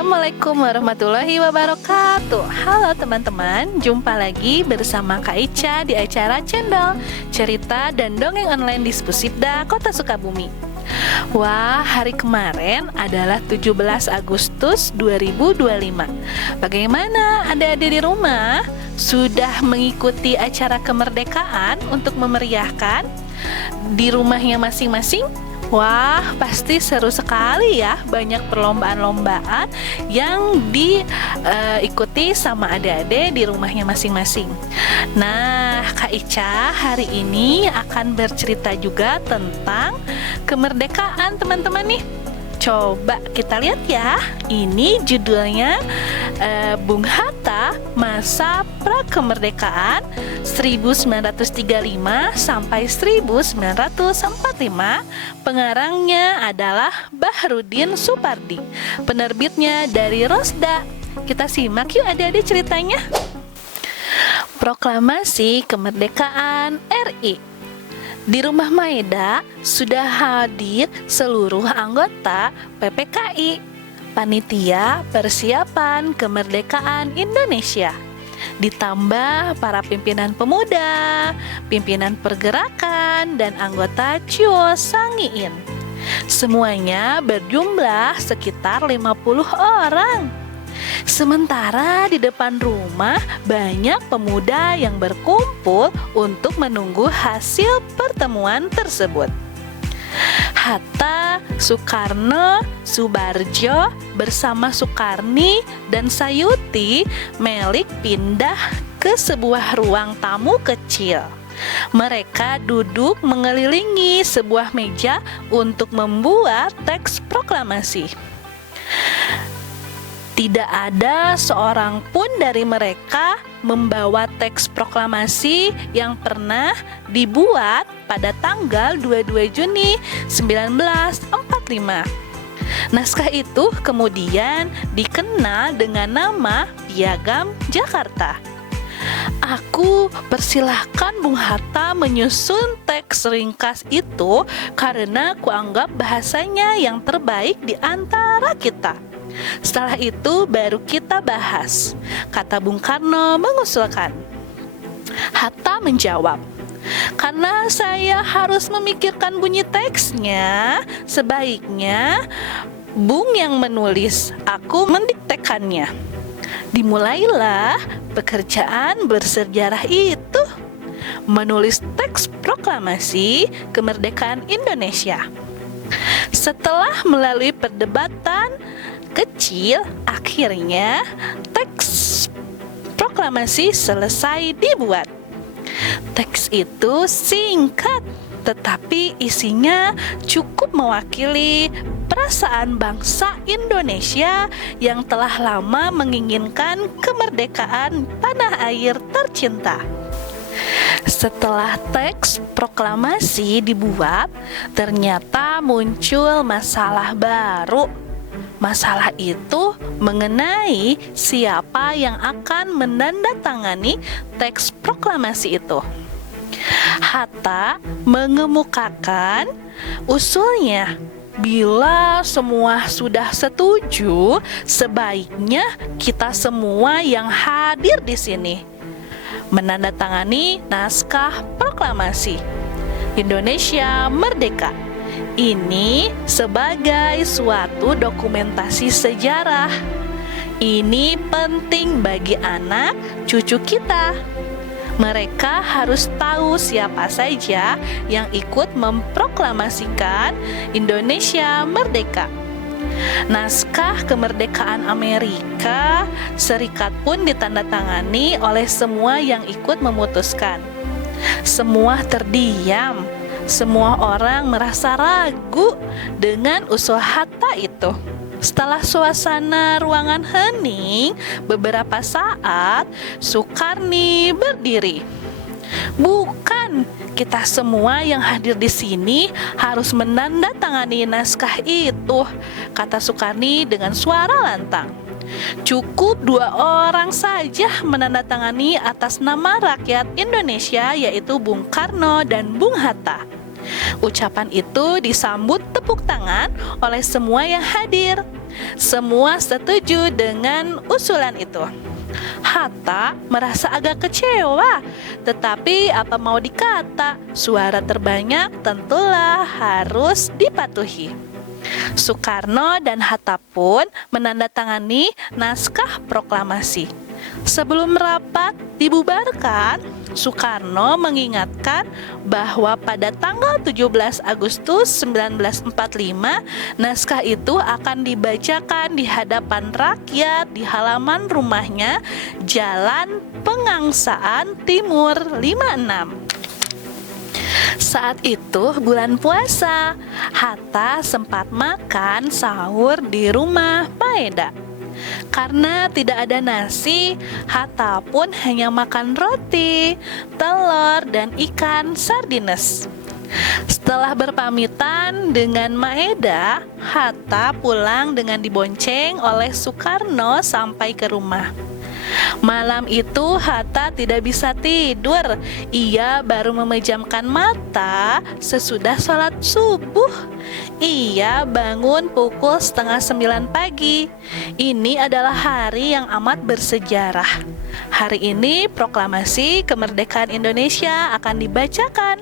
Assalamualaikum warahmatullahi wabarakatuh. Halo teman-teman, jumpa lagi bersama Kak Ica di acara Cendol Cerita dan Dongeng Online di Pusipda Kota Sukabumi. Wah, hari kemarin adalah 17 Agustus 2025. Bagaimana adik-adik di rumah? Sudah mengikuti acara kemerdekaan untuk memeriahkan di rumahnya masing-masing? Wah, pasti seru sekali ya. Banyak perlombaan-lombaan yang diikuti sama adik-adik di rumahnya masing-masing. Nah, Kak Ica hari ini akan bercerita juga tentang kemerdekaan teman-teman nih. Coba kita lihat ya. Ini judulnya Bung Hatta Masa Prakemerdekaan 1935 sampai 1945. Pengarangnya adalah Bahrudin Supardi. Penerbitnya dari Rosda. Kita simak yuk adik-adik ceritanya. Proklamasi Kemerdekaan RI. Di Rumah Maeda sudah hadir seluruh anggota PPKI, Panitia Persiapan Kemerdekaan Indonesia, ditambah para pimpinan pemuda, pimpinan pergerakan, dan anggota Cio Sangiin. Semuanya berjumlah sekitar 50 orang. Sementara di depan rumah banyak pemuda yang berkumpul untuk menunggu hasil pertemuan tersebut. Hatta, Soekarno, Subarjo bersama Sukarni dan Sayuti Melik pindah ke sebuah ruang tamu kecil. Mereka duduk mengelilingi sebuah meja untuk membuat teks proklamasi. Tidak ada seorang pun dari mereka membawa teks proklamasi yang pernah dibuat pada tanggal 22 Juni 1945. Naskah itu kemudian dikenal dengan nama Piagam Jakarta. Aku persilahkan Bung Hatta menyusun teks ringkas itu karena kuanggap bahasanya yang terbaik di antara kita. Setelah itu baru kita bahas, kata Bung Karno mengusulkan. Hatta menjawab, karena saya harus memikirkan bunyi teksnya, sebaiknya Bung yang menulis, aku mendiktekannya. Dimulailah pekerjaan bersejarah itu, menulis teks proklamasi kemerdekaan Indonesia. Setelah melalui perdebatan kecil, akhirnya teks proklamasi selesai dibuat. Teks itu singkat, tetapi isinya cukup mewakili perasaan bangsa Indonesia yang telah lama menginginkan kemerdekaan tanah air tercinta. Setelah teks proklamasi dibuat, ternyata muncul masalah baru. Masalah itu mengenai siapa yang akan menandatangani teks proklamasi itu. Hatta mengemukakan usulnya, bila semua sudah setuju, sebaiknya kita semua yang hadir di sini menandatangani naskah proklamasi Indonesia Merdeka. Ini sebagai suatu dokumentasi sejarah. Ini penting bagi anak cucu kita. Mereka harus tahu siapa saja yang ikut memproklamasikan Indonesia Merdeka. Naskah kemerdekaan Amerika Serikat pun ditandatangani oleh semua yang ikut memutuskan. Semua terdiam. Semua orang merasa ragu dengan usul Hatta itu. Setelah suasana ruangan hening beberapa saat, Sukarni berdiri. Bukan, kita semua yang hadir di sini harus menandatangani naskah itu, kata Sukarni dengan suara lantang. Cukup 2 orang saja menandatangani atas nama rakyat Indonesia, yaitu Bung Karno dan Bung Hatta. Ucapan itu disambut tepuk tepuk tangan oleh semua yang hadir. Semua setuju dengan usulan itu. Hatta merasa agak kecewa, tetapi apa mau dikata, suara terbanyak tentulah harus dipatuhi. Soekarno dan Hatta pun menandatangani naskah proklamasi. Sebelum rapat dibubarkan, Soekarno mengingatkan bahwa pada tanggal 17 Agustus 1945, naskah itu akan dibacakan di hadapan rakyat di halaman rumahnya, Jalan Pengangsaan Timur 56. Saat itu bulan puasa, Hatta sempat makan sahur di rumah Maeda. Karena tidak ada nasi, Hatta pun hanya makan roti, telur, dan ikan sardines. Setelah berpamitan dengan Maeda, Hatta pulang dengan dibonceng oleh Soekarno sampai ke rumah. Malam itu Hatta tidak bisa tidur. Ia baru memejamkan mata sesudah sholat subuh. Ia bangun pukul 8:30 pagi. Ini adalah hari yang amat bersejarah. Hari ini proklamasi kemerdekaan Indonesia akan dibacakan.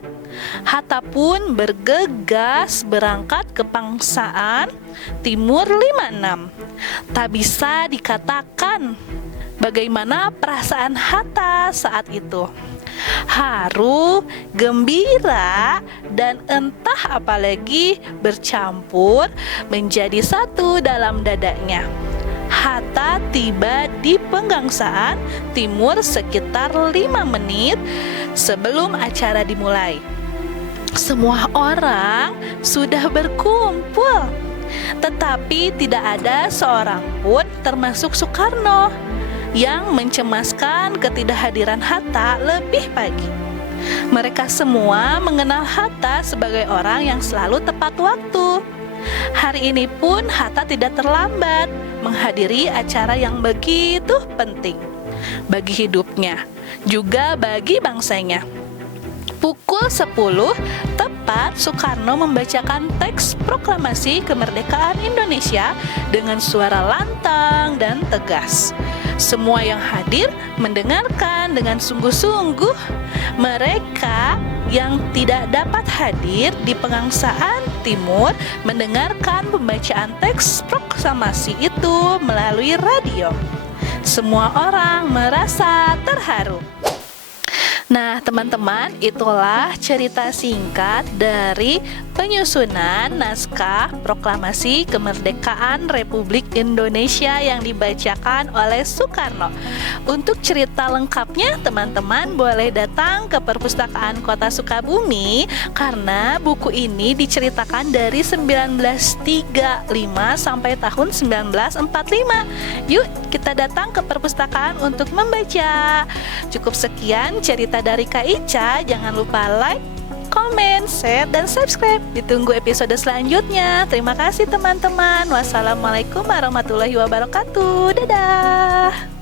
Hatta pun bergegas berangkat ke Pangsaan Timur 56. Tak bisa dikatakan bagaimana perasaan Hatta saat itu. Haru, gembira, dan entah apalagi bercampur menjadi satu dalam dadanya. Hatta tiba di Pegangsaan Timur sekitar 5 menit sebelum acara dimulai. Semua orang sudah berkumpul, tetapi tidak ada seorang pun termasuk Soekarno yang mencemaskan ketidakhadiran Hatta lebih pagi. Mereka semua mengenal Hatta sebagai orang yang selalu tepat waktu. Hari ini pun Hatta tidak terlambat menghadiri acara yang begitu penting bagi hidupnya, juga bagi bangsanya. Pukul 10 tepat Soekarno membacakan teks proklamasi kemerdekaan Indonesia dengan suara lantang dan tegas. Semua yang hadir mendengarkan dengan sungguh-sungguh. Mereka yang tidak dapat hadir di Pegangsaan Timur mendengarkan pembacaan teks proklamasi itu melalui radio. Semua orang merasa terharu. Nah, teman-teman, itulah cerita singkat dari penyusunan naskah proklamasi kemerdekaan Republik Indonesia yang dibacakan oleh Soekarno. Untuk cerita lengkapnya, teman-teman boleh datang ke Perpustakaan Kota Sukabumi karena buku ini diceritakan dari 1935 sampai tahun 1945. Yuk, kita datang ke perpustakaan untuk membaca. Cukup sekian cerita dari Kak Ica. Jangan lupa like, komen, share, dan subscribe. Ditunggu episode selanjutnya. Terima kasih teman-teman. Wassalamualaikum warahmatullahi wabarakatuh. Dadah.